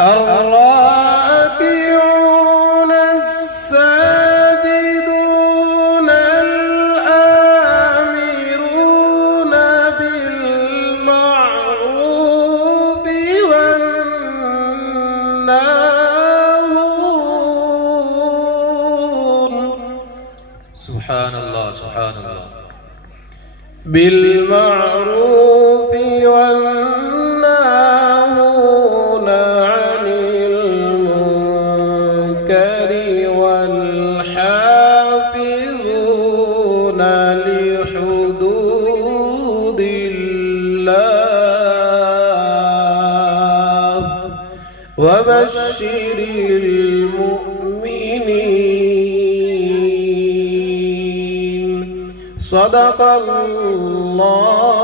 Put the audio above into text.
الراكعون الساجدون الآمرون بالمعروف والناهون سبحان الله سبحان الله بالمعروف والناهون عن المنكر والحافظون لحدود الله وبشر المؤمنين. صدق الله